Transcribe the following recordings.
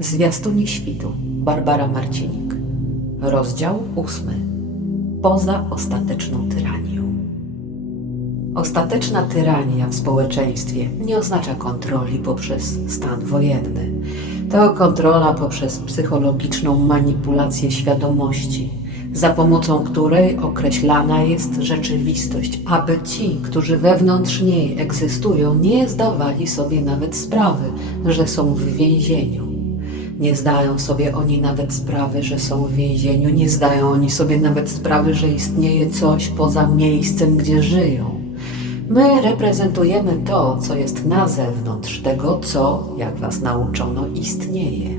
Zwiastunie świtu Barbara Marcinik Rozdział ósmy Poza ostateczną tyranią Ostateczna tyrania w społeczeństwie nie oznacza kontroli poprzez stan wojenny. To kontrola poprzez psychologiczną manipulację świadomości, za pomocą której określana jest rzeczywistość, aby ci, którzy wewnątrz niej egzystują, nie zdawali sobie nawet sprawy, że są w więzieniu. Nie zdają sobie oni nawet sprawy, że są w więzieniu, nie zdają oni sobie nawet sprawy, że istnieje coś poza miejscem, gdzie żyją. My reprezentujemy to, co jest na zewnątrz tego, co, jak was nauczono, istnieje.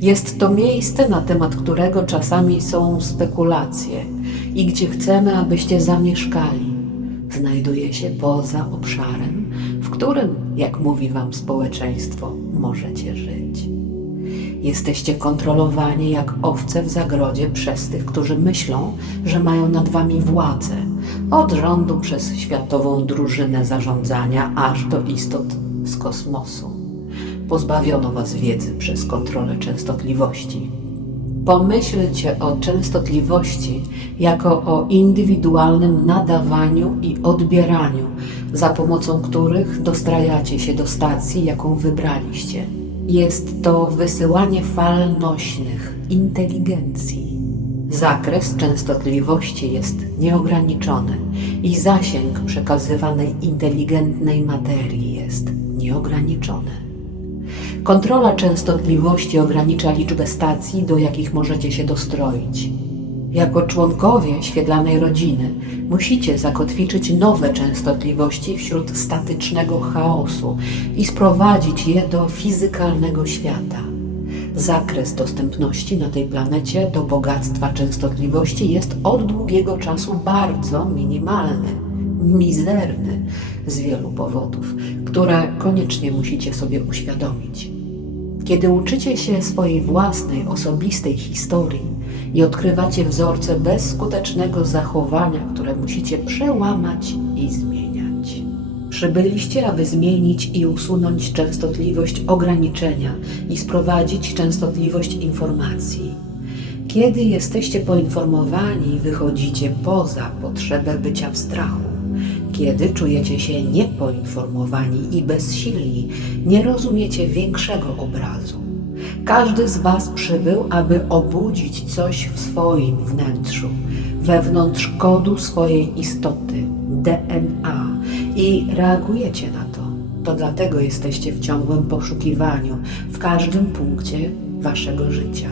Jest to miejsce, na temat którego czasami są spekulacje i gdzie chcemy, abyście zamieszkali. Znajduje się poza obszarem, w którym, jak mówi wam społeczeństwo, możecie żyć. Jesteście kontrolowani jak owce w zagrodzie przez tych, którzy myślą, że mają nad wami władzę, od rządu przez światową drużynę zarządzania aż do istot z kosmosu. Pozbawiono was wiedzy przez kontrolę częstotliwości. Pomyślcie o częstotliwości jako o indywidualnym nadawaniu i odbieraniu, za pomocą których dostrajacie się do stacji, jaką wybraliście. Jest to wysyłanie fal nośnych inteligencji. Zakres częstotliwości jest nieograniczony i zasięg przekazywanej inteligentnej materii jest nieograniczony. Kontrola częstotliwości ogranicza liczbę stacji, do jakich możecie się dostroić. Jako członkowie świetlanej rodziny musicie zakotwiczyć nowe częstotliwości wśród statycznego chaosu i sprowadzić je do fizykalnego świata. Zakres dostępności na tej planecie do bogactwa częstotliwości jest od długiego czasu bardzo minimalny, mizerny z wielu powodów, które koniecznie musicie sobie uświadomić. Kiedy uczycie się swojej własnej, osobistej historii i odkrywacie wzorce bezskutecznego zachowania, które musicie przełamać i zmieniać. Przybyliście, aby zmienić i usunąć częstotliwość ograniczenia i sprowadzić częstotliwość informacji. Kiedy jesteście poinformowani, wychodzicie poza potrzebę bycia w strachu. Kiedy czujecie się niepoinformowani i bezsilni, nie rozumiecie większego obrazu. Każdy z Was przybył, aby obudzić coś w swoim wnętrzu, wewnątrz kodu swojej istoty, DNA, i reagujecie na to. To dlatego jesteście w ciągłym poszukiwaniu w każdym punkcie Waszego życia.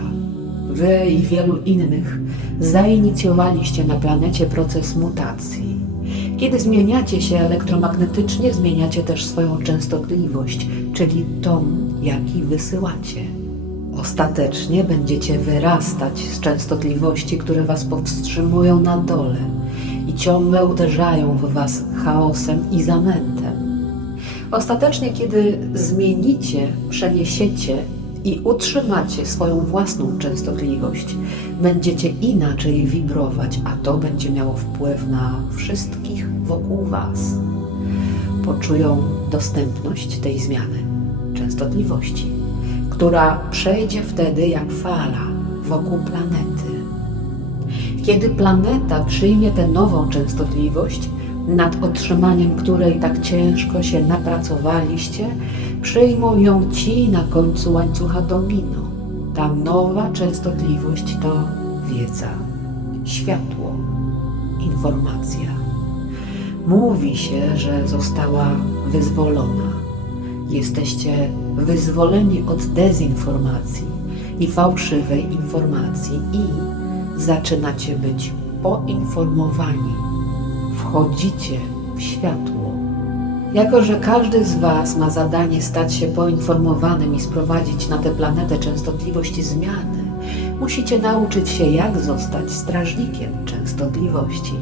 Wy i wielu innych zainicjowaliście na planecie proces mutacji. Kiedy zmieniacie się elektromagnetycznie, zmieniacie też swoją częstotliwość, czyli tą, jaki wysyłacie. Ostatecznie będziecie wyrastać z częstotliwości, które was powstrzymują na dole i ciągle uderzają w was chaosem i zamętem. Ostatecznie, kiedy zmienicie, przeniesiecie i utrzymacie swoją własną częstotliwość, będziecie inaczej wibrować, a to będzie miało wpływ na wszystkich wokół Was. Poczują dostępność tej zmiany częstotliwości, która przejdzie wtedy jak fala wokół planety. Kiedy planeta przyjmie tę nową częstotliwość, nad otrzymaniem której tak ciężko się napracowaliście, przyjmą ją ci na końcu łańcucha domino. Ta nowa częstotliwość to wiedza, światło, informacja. Mówi się, że została wyzwolona. Jesteście wyzwoleni od dezinformacji i fałszywej informacji i zaczynacie być poinformowani. Wchodzicie w światło. Jako, że każdy z Was ma zadanie stać się poinformowanym i sprowadzić na tę planetę częstotliwość zmiany, musicie nauczyć się, jak zostać strażnikiem częstotliwości.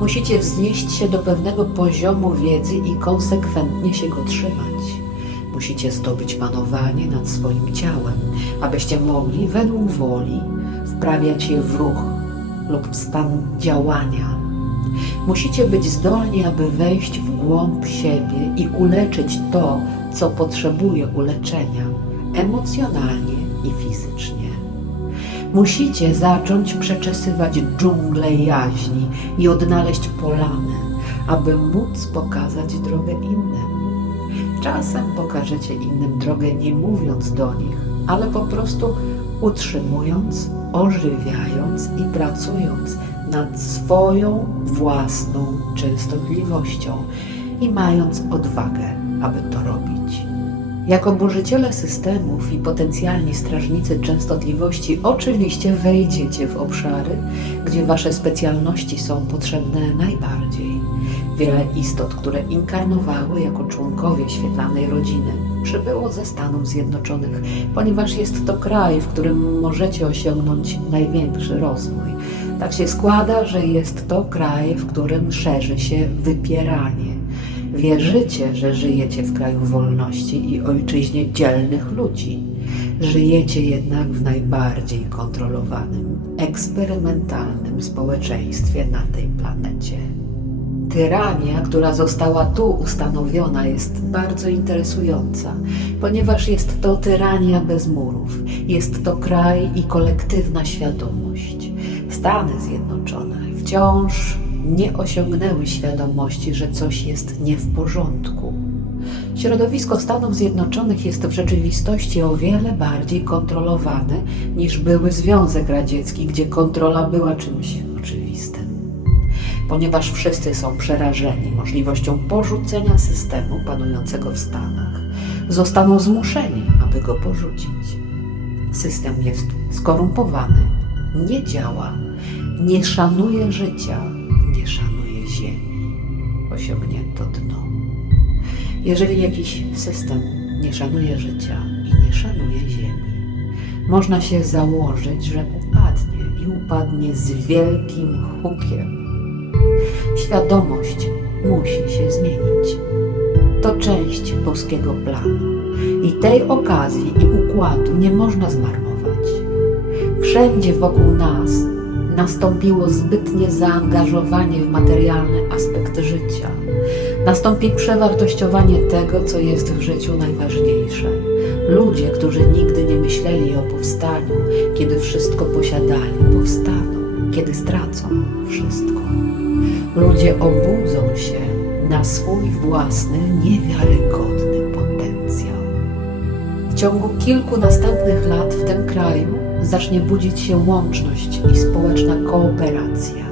Musicie wznieść się do pewnego poziomu wiedzy i konsekwentnie się go trzymać. Musicie zdobyć panowanie nad swoim ciałem, abyście mogli według woli wprawiać je w ruch lub w stan działania. Musicie być zdolni, aby wejść w głąb siebie i uleczyć to, co potrzebuje uleczenia emocjonalnie i fizycznie. Musicie zacząć przeczesywać dżunglę jaźni i odnaleźć polanę, aby móc pokazać drogę innym. Czasem pokażecie innym drogę nie mówiąc do nich, ale po prostu utrzymując, ożywiając i pracując nad swoją własną częstotliwością i mając odwagę, aby to robić. Jako burzyciele systemów i potencjalni strażnicy częstotliwości oczywiście wejdziecie w obszary, gdzie wasze specjalności są potrzebne najbardziej. Wiele istot, które inkarnowały jako członkowie świetlanej rodziny, przybyło ze Stanów Zjednoczonych, ponieważ jest to kraj, w którym możecie osiągnąć największy rozwój. Tak się składa, że jest to kraj, w którym szerzy się wypieranie. Wierzycie, że żyjecie w kraju wolności i ojczyźnie dzielnych ludzi. Żyjecie jednak w najbardziej kontrolowanym, eksperymentalnym społeczeństwie na tej planecie. Tyrania, która została tu ustanowiona, jest bardzo interesująca, ponieważ jest to tyrania bez murów. Jest to kraj i kolektywna świadomość. Stany Zjednoczone wciąż nie osiągnęły świadomości, że coś jest nie w porządku. Środowisko Stanów Zjednoczonych jest w rzeczywistości o wiele bardziej kontrolowane niż były Związek Radziecki, gdzie kontrola była czymś oczywistym. Ponieważ wszyscy są przerażeni możliwością porzucenia systemu panującego w Stanach, zostaną zmuszeni, aby go porzucić. System jest skorumpowany, nie działa, nie szanuje życia, nie szanuje ziemi. Osiągnięto dno. Jeżeli jakiś system nie szanuje życia i nie szanuje ziemi, można się założyć, że upadnie i upadnie z wielkim hukiem. Świadomość musi się zmienić. To część boskiego planu i tej okazji i układu nie można zmarnować. Wszędzie wokół nas nastąpiło zbytnie zaangażowanie w materialny aspekt życia. Nastąpi przewartościowanie tego, co jest w życiu najważniejsze. Ludzie, którzy nigdy nie myśleli o powstaniu, kiedy wszystko posiadali, powstaną, kiedy stracą wszystko. Ludzie obudzą się na swój własny, niewiarygodny potencjał. W ciągu kilku następnych lat w tym kraju zacznie budzić się łączność i społeczna kooperacja.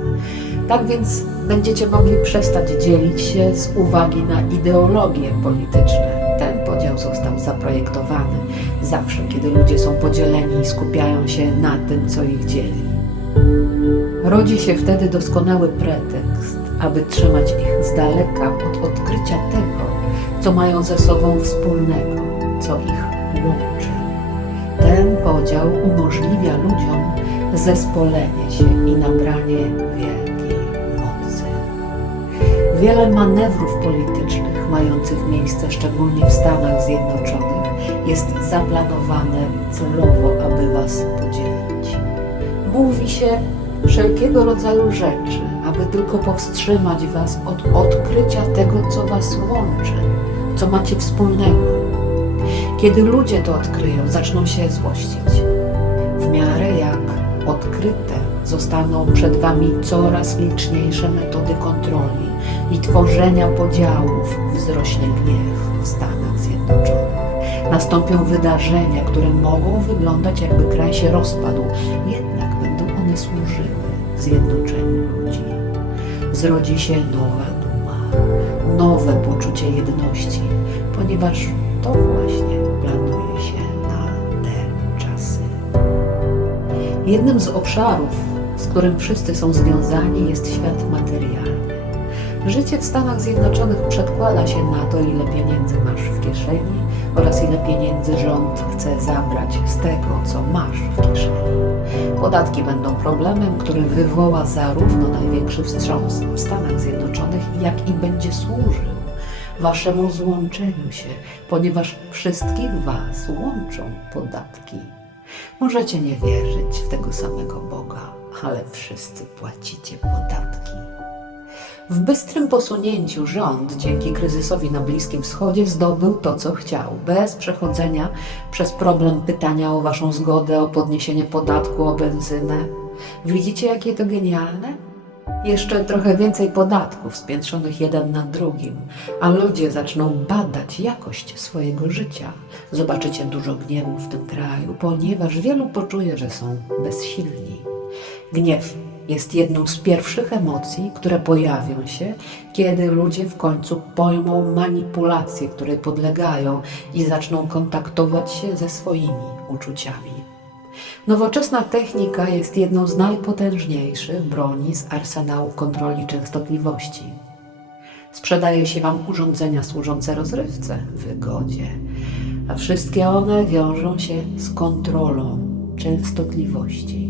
Tak więc będziecie mogli przestać dzielić się z uwagi na ideologie polityczne. Ten podział został zaprojektowany zawsze, kiedy ludzie są podzieleni i skupiają się na tym, co ich dzieli. Rodzi się wtedy doskonały pretekst, aby trzymać ich z daleka od odkrycia tego, co mają ze sobą wspólnego, co ich łączy. Ten podział umożliwia ludziom zespolenie się i nabranie wielkiej mocy. Wiele manewrów politycznych mających miejsce szczególnie w Stanach Zjednoczonych jest zaplanowane celowo, aby Was podzielić. Mówi się wszelkiego rodzaju rzeczy, aby tylko powstrzymać Was od odkrycia tego, co Was łączy, co macie wspólnego. Kiedy ludzie to odkryją, zaczną się złościć. W miarę jak odkryte zostaną przed Wami coraz liczniejsze metody kontroli i tworzenia podziałów, wzrośnie gniew w Stanach Zjednoczonych. Nastąpią wydarzenia, które mogą wyglądać jakby kraj się rozpadł, jednak one służyły zjednoczeniu ludzi. Zrodzi się nowa duma, nowe poczucie jedności, ponieważ to właśnie planuje się na te czasy. Jednym z obszarów, z którym wszyscy są związani, jest świat materialny. Życie w Stanach Zjednoczonych przedkłada się na to, ile pieniędzy masz w kieszeni oraz ile pieniędzy rząd chce zabrać z tego, co masz w kieszeni. Podatki będą problemem, który wywoła zarówno największy wstrząs w Stanach Zjednoczonych, jak i będzie służył waszemu złączeniu się, ponieważ wszystkich was łączą podatki. Możecie nie wierzyć w tego samego Boga, ale wszyscy płacicie podatki. W bystrym posunięciu rząd dzięki kryzysowi na Bliskim Wschodzie zdobył to, co chciał, bez przechodzenia przez problem pytania o waszą zgodę o podniesienie podatku o benzynę. Widzicie, jakie to genialne? Jeszcze trochę więcej podatków spiętrzonych jeden na drugim, a ludzie zaczną badać jakość swojego życia. Zobaczycie dużo gniewu w tym kraju, ponieważ wielu poczuje, że są bezsilni. Gniew jest jedną z pierwszych emocji, które pojawią się, kiedy ludzie w końcu pojmą manipulacje, której podlegają i zaczną kontaktować się ze swoimi uczuciami. Nowoczesna technika jest jedną z najpotężniejszych broni z arsenału kontroli częstotliwości. Sprzedaje się Wam urządzenia służące rozrywce, wygodzie, a wszystkie one wiążą się z kontrolą częstotliwości.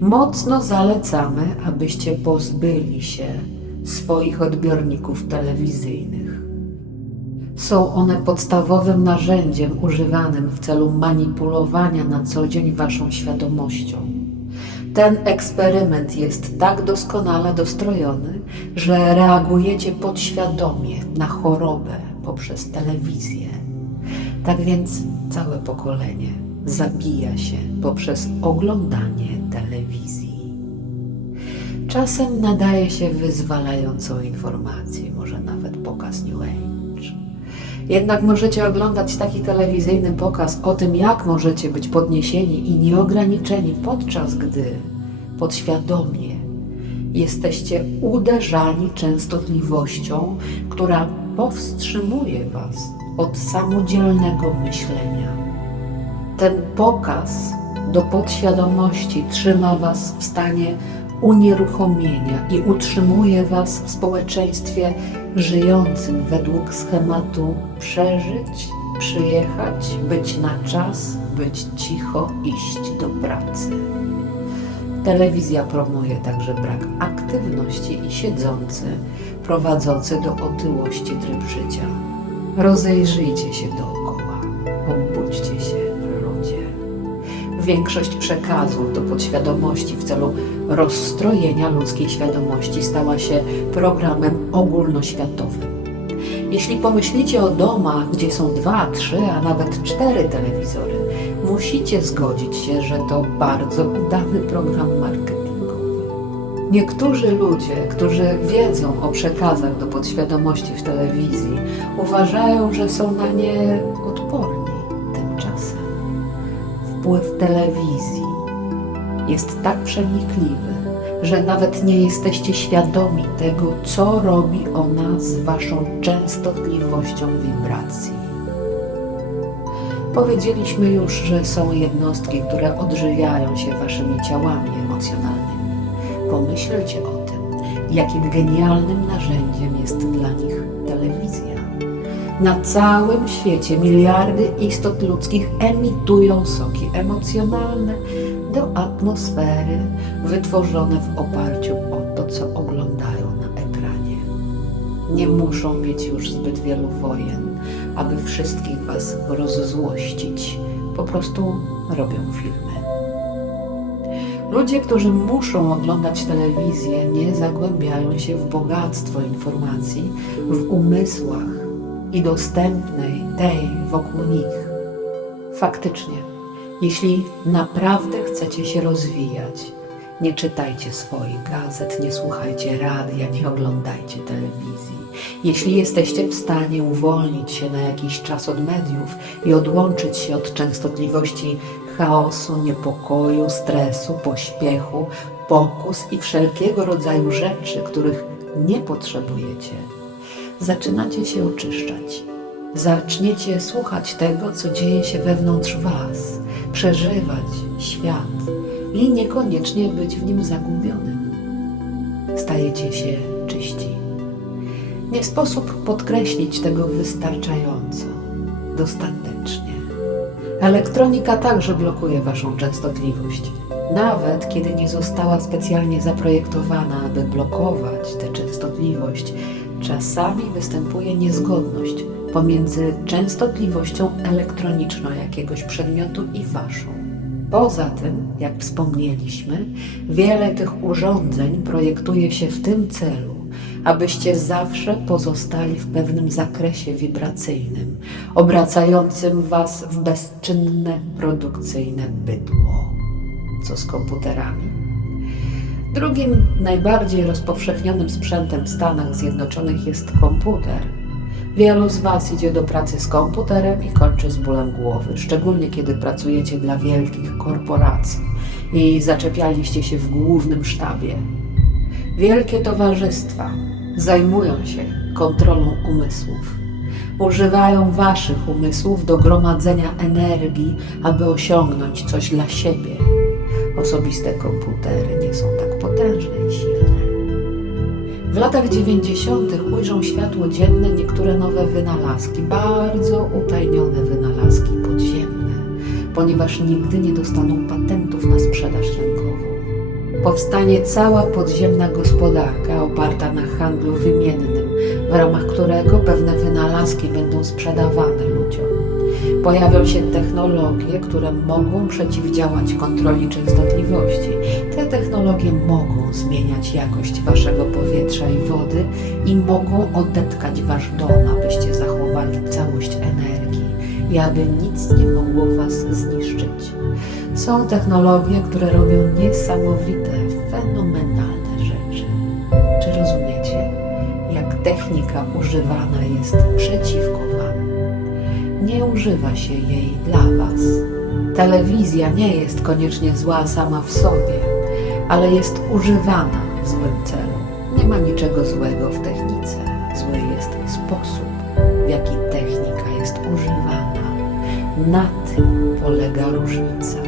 Mocno zalecamy, abyście pozbyli się swoich odbiorników telewizyjnych. Są one podstawowym narzędziem używanym w celu manipulowania na co dzień Waszą świadomością. Ten eksperyment jest tak doskonale dostrojony, że reagujecie podświadomie na chorobę poprzez telewizję. Tak więc całe pokolenie zabija się poprzez oglądanie telewizji. Czasem nadaje się wyzwalającą informację, może nawet pokaz New Age. Jednak możecie oglądać taki telewizyjny pokaz o tym, jak możecie być podniesieni i nieograniczeni, podczas gdy podświadomie jesteście uderzani częstotliwością, która powstrzymuje Was od samodzielnego myślenia. Ten pokaz do podświadomości trzyma Was w stanie unieruchomienia i utrzymuje Was w społeczeństwie żyjącym według schematu przeżyć, przyjechać, być na czas, być cicho, iść do pracy. Telewizja promuje także brak aktywności i siedzący, prowadzący do otyłości tryb życia. Rozejrzyjcie się dookoła, obudźcie się. Większość przekazów do podświadomości w celu rozstrojenia ludzkiej świadomości stała się programem ogólnoświatowym. Jeśli pomyślicie o domach, gdzie są dwa, trzy, a nawet cztery telewizory, musicie zgodzić się, że to bardzo udany program marketingowy. Niektórzy ludzie, którzy wiedzą o przekazach do podświadomości w telewizji, uważają, że są na nie odporni. Wpływ telewizji jest tak przenikliwy, że nawet nie jesteście świadomi tego, co robi ona z waszą częstotliwością wibracji. Powiedzieliśmy już, że są jednostki, które odżywiają się waszymi ciałami emocjonalnymi. Pomyślcie o tym, jakim genialnym narzędziem jest dla nich telewizja. Na całym świecie miliardy istot ludzkich emitują soki emocjonalne do atmosfery wytworzone w oparciu o to, co oglądają na ekranie. Nie muszą mieć już zbyt wielu wojen, aby wszystkich Was rozzłościć. Po prostu robią filmy. Ludzie, którzy muszą oglądać telewizję, nie zagłębiają się w bogactwo informacji w umysłach i dostępnej tej wokół nich. Faktycznie, jeśli naprawdę chcecie się rozwijać, nie czytajcie swoich gazet, nie słuchajcie radia, nie oglądajcie telewizji. Jeśli jesteście w stanie uwolnić się na jakiś czas od mediów i odłączyć się od częstotliwości chaosu, niepokoju, stresu, pośpiechu, pokus i wszelkiego rodzaju rzeczy, których nie potrzebujecie, zaczynacie się oczyszczać. Zaczniecie słuchać tego, co dzieje się wewnątrz Was, przeżywać świat i niekoniecznie być w nim zagubionym. Stajecie się czyści. Nie sposób podkreślić tego wystarczająco, dostatecznie. Elektronika także blokuje Waszą częstotliwość. Nawet kiedy nie została specjalnie zaprojektowana, aby blokować tę częstotliwość, czasami występuje niezgodność pomiędzy częstotliwością elektroniczną jakiegoś przedmiotu i Waszą. Poza tym, jak wspomnieliśmy, wiele tych urządzeń projektuje się w tym celu, abyście zawsze pozostali w pewnym zakresie wibracyjnym, obracającym Was w bezczynne, produkcyjne bydło. Co z komputerami? Drugim najbardziej rozpowszechnionym sprzętem w Stanach Zjednoczonych jest komputer. Wielu z Was idzie do pracy z komputerem i kończy z bólem głowy, szczególnie kiedy pracujecie dla wielkich korporacji i zaczepialiście się w głównym sztabie. Wielkie towarzystwa zajmują się kontrolą umysłów. Używają Waszych umysłów do gromadzenia energii, aby osiągnąć coś dla siebie. Osobiste komputery nie są tak potężne i silne. W latach 90. ujrzą światło dzienne niektóre nowe wynalazki, bardzo utajnione wynalazki podziemne, ponieważ nigdy nie dostaną patentów na sprzedaż rynkową. Powstanie cała podziemna gospodarka oparta na handlu wymiennym, w ramach którego pewne wynalazki będą sprzedawane ludziom. Pojawią się technologie, które mogą przeciwdziałać kontroli częstotliwości. Te technologie mogą zmieniać jakość waszego powietrza i wody i mogą odetkać wasz dom, abyście zachowali całość energii i aby nic nie mogło was zniszczyć. Są technologie, które robią niesamowite, fenomenalne rzeczy. Czy rozumiecie, jak technika używana jest przeciwko? Nie używa się jej dla Was. Telewizja nie jest koniecznie zła sama w sobie, ale jest używana w złym celu. Nie ma niczego złego w technice. Zły jest sposób, w jaki technika jest używana. Na tym polega różnica.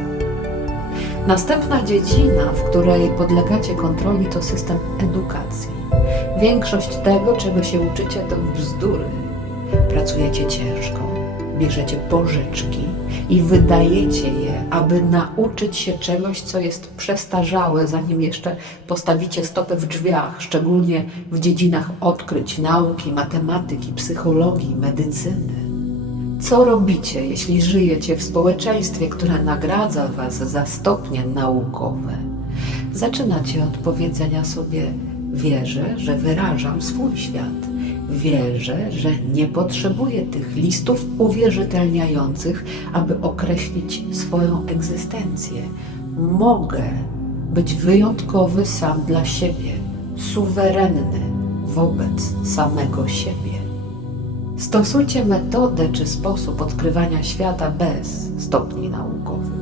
Następna dziedzina, w której podlegacie kontroli, to system edukacji. Większość tego, czego się uczycie, to bzdury. Pracujecie ciężko, bierzecie pożyczki i wydajecie je, aby nauczyć się czegoś, co jest przestarzałe, zanim jeszcze postawicie stopę w drzwiach, szczególnie w dziedzinach odkryć, nauki, matematyki, psychologii, medycyny. Co robicie, jeśli żyjecie w społeczeństwie, które nagradza Was za stopnie naukowe? Zaczynacie od powiedzenia sobie: Wierzę, że wyrażam swój świat. Wierzę, że nie potrzebuję tych listów uwierzytelniających, aby określić swoją egzystencję. Mogę być wyjątkowy sam dla siebie, suwerenny wobec samego siebie. Stosujcie metodę czy sposób odkrywania świata bez stopni naukowych.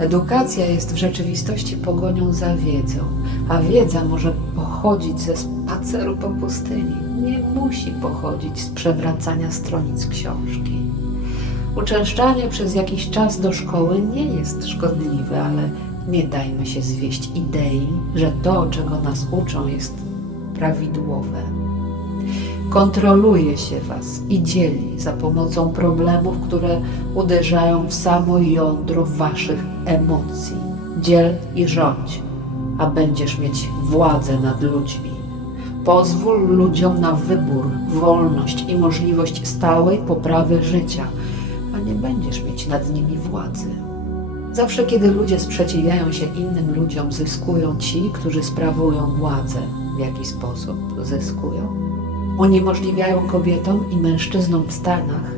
Edukacja jest w rzeczywistości pogonią za wiedzą, a wiedza może pochodzić ze spaceru po pustyni. Nie musi pochodzić z przewracania stronic książki. Uczęszczanie przez jakiś czas do szkoły nie jest szkodliwe, ale nie dajmy się zwieść idei, że to, czego nas uczą, jest prawidłowe. Kontroluje się Was i dzieli za pomocą problemów, które uderzają w samo jądro Waszych emocji. Dziel i rządź, a będziesz mieć władzę nad ludźmi. Pozwól ludziom na wybór, wolność i możliwość stałej poprawy życia, a nie będziesz mieć nad nimi władzy. Zawsze, kiedy ludzie sprzeciwiają się innym ludziom, zyskują ci, którzy sprawują władzę. W jaki sposób zyskują? Uniemożliwiają kobietom i mężczyznom w Stanach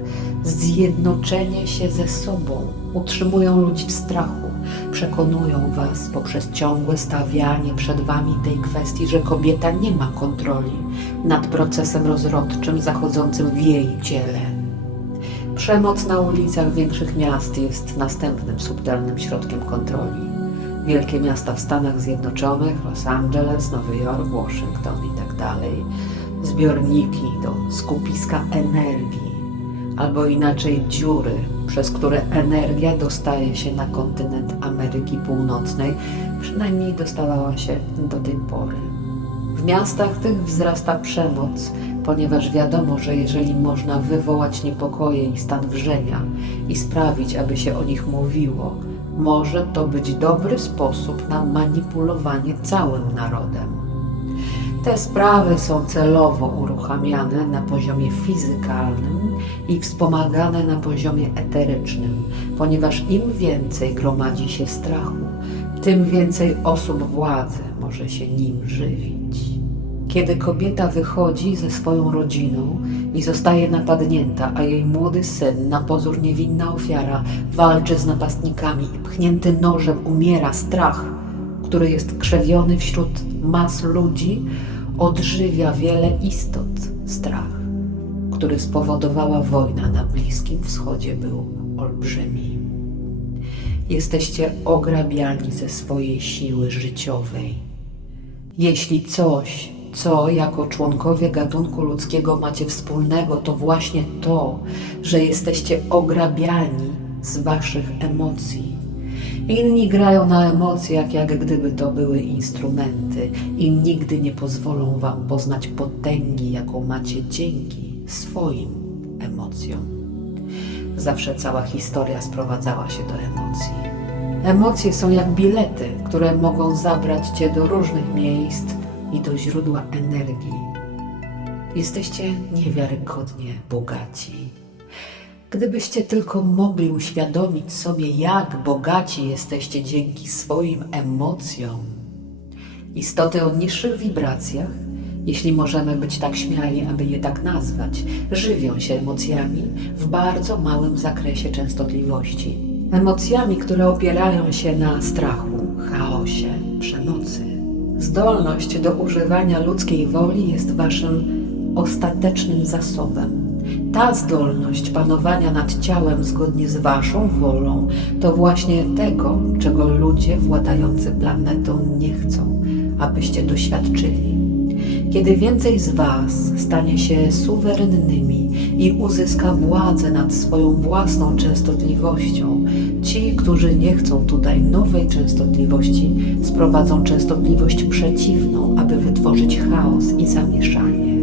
zjednoczenie się ze sobą, utrzymują ludzi w strachu, przekonują Was poprzez ciągłe stawianie przed Wami tej kwestii, że kobieta nie ma kontroli nad procesem rozrodczym zachodzącym w jej ciele. Przemoc na ulicach większych miast jest następnym subtelnym środkiem kontroli. Wielkie miasta w Stanach Zjednoczonych, Los Angeles, Nowy Jork, Waszyngton itd zbiorniki do skupiska energii, albo inaczej dziury, przez które energia dostaje się na kontynent Ameryki Północnej, przynajmniej dostawała się do tej pory. W miastach tych wzrasta przemoc, ponieważ wiadomo, że jeżeli można wywołać niepokoje i stan wrzenia i sprawić, aby się o nich mówiło, może to być dobry sposób na manipulowanie całym narodem. Te sprawy są celowo uruchamiane na poziomie fizykalnym i wspomagane na poziomie eterycznym, ponieważ im więcej gromadzi się strachu, tym więcej osób władzy może się nim żywić. Kiedy kobieta wychodzi ze swoją rodziną i zostaje napadnięta, a jej młody syn, na pozór niewinna ofiara, walczy z napastnikami i pchnięty nożem umiera, strach, który jest krzewiony wśród mas ludzi, odżywia wiele istot. Strach, który spowodowała wojna na Bliskim Wschodzie, był olbrzymi. Jesteście ograbiani ze swojej siły życiowej. Jeśli coś, co jako członkowie gatunku ludzkiego macie wspólnego, to właśnie to, że jesteście ograbiani z waszych emocji. Inni grają na emocjach, jak gdyby to były instrumenty, i nigdy nie pozwolą wam poznać potęgi, jaką macie dzięki swoim emocjom. Zawsze cała historia sprowadzała się do emocji. Emocje są jak bilety, które mogą zabrać cię do różnych miejsc i do źródła energii. Jesteście niewiarygodnie bogaci. Gdybyście tylko mogli uświadomić sobie, jak bogaci jesteście dzięki swoim emocjom. Istoty o niższych wibracjach, jeśli możemy być tak śmiali, aby je tak nazwać, żywią się emocjami w bardzo małym zakresie częstotliwości. Emocjami, które opierają się na strachu, chaosie, przemocy. Zdolność do używania ludzkiej woli jest waszym ostatecznym zasobem. Ta zdolność panowania nad ciałem zgodnie z waszą wolą to właśnie tego, czego ludzie władający planetą nie chcą, abyście doświadczyli. Kiedy więcej z Was stanie się suwerennymi i uzyska władzę nad swoją własną częstotliwością, ci, którzy nie chcą tutaj nowej częstotliwości, sprowadzą częstotliwość przeciwną, aby wytworzyć chaos i zamieszanie.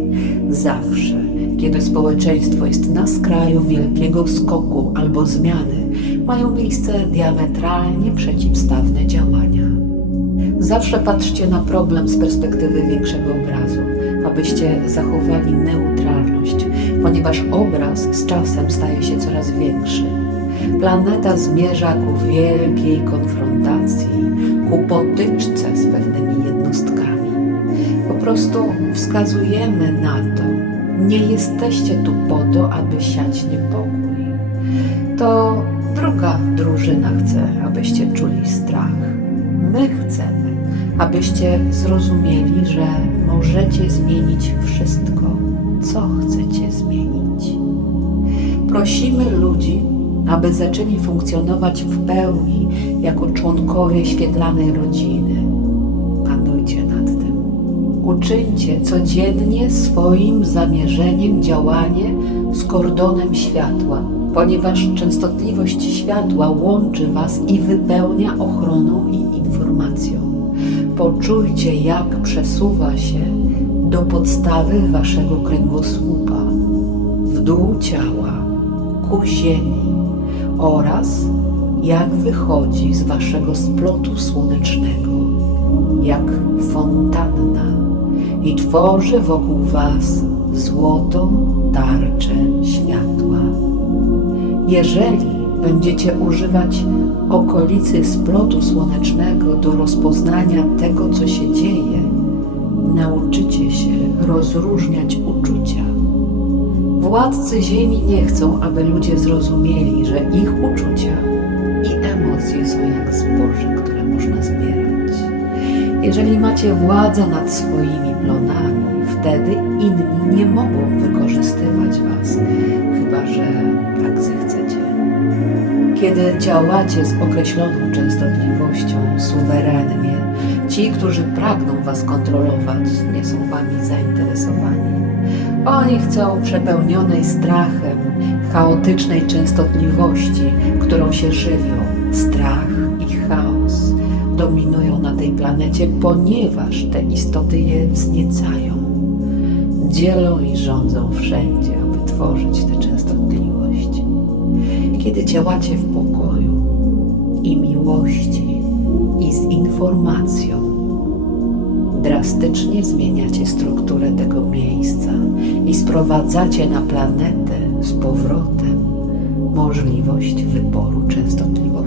Zawsze, kiedy społeczeństwo jest na skraju wielkiego skoku albo zmiany, mają miejsce diametralnie przeciwstawne działania. Zawsze patrzcie na problem z perspektywy większego obrazu, abyście zachowali neutralność, ponieważ obraz z czasem staje się coraz większy. Planeta zmierza ku wielkiej konfrontacji, ku potyczce z pewnymi jednostkami. Po prostu wskazujemy na to, nie jesteście tu po to, aby siać niepokój. To druga drużyna chce, abyście czuli strach. My chcemy, abyście zrozumieli, że możecie zmienić wszystko, co chcecie zmienić. Prosimy ludzi, aby zaczęli funkcjonować w pełni jako członkowie świetlanej rodziny. Uczyńcie codziennie swoim zamierzeniem działanie z kordonem światła, ponieważ częstotliwość światła łączy Was i wypełnia ochroną i informacją. Poczujcie, jak przesuwa się do podstawy Waszego kręgosłupa, w dół ciała, ku ziemi oraz jak wychodzi z Waszego splotu słonecznego, jak fontanna i tworzy wokół Was złotą tarczę światła. Jeżeli będziecie używać okolicy splotu słonecznego do rozpoznania tego, co się dzieje, nauczycie się rozróżniać uczucia. Władcy Ziemi nie chcą, aby ludzie zrozumieli, że ich uczucia i emocje są jak zboże, które można zbierać. Jeżeli macie władzę nad swoimi plonami, wtedy inni nie mogą wykorzystywać Was, chyba że tak zechcecie. Kiedy działacie z określoną częstotliwością suwerennie, ci, którzy pragną Was kontrolować, nie są Wami zainteresowani. Oni chcą przepełnionej strachem, chaotycznej częstotliwości, którą się żywią. Strach dominują na tej planecie, ponieważ te istoty je wzniecają. Dzielą i rządzą wszędzie, aby tworzyć tę częstotliwość. Kiedy działacie w pokoju i miłości i z informacją, drastycznie zmieniacie strukturę tego miejsca i sprowadzacie na planetę z powrotem możliwość wyboru częstotliwości.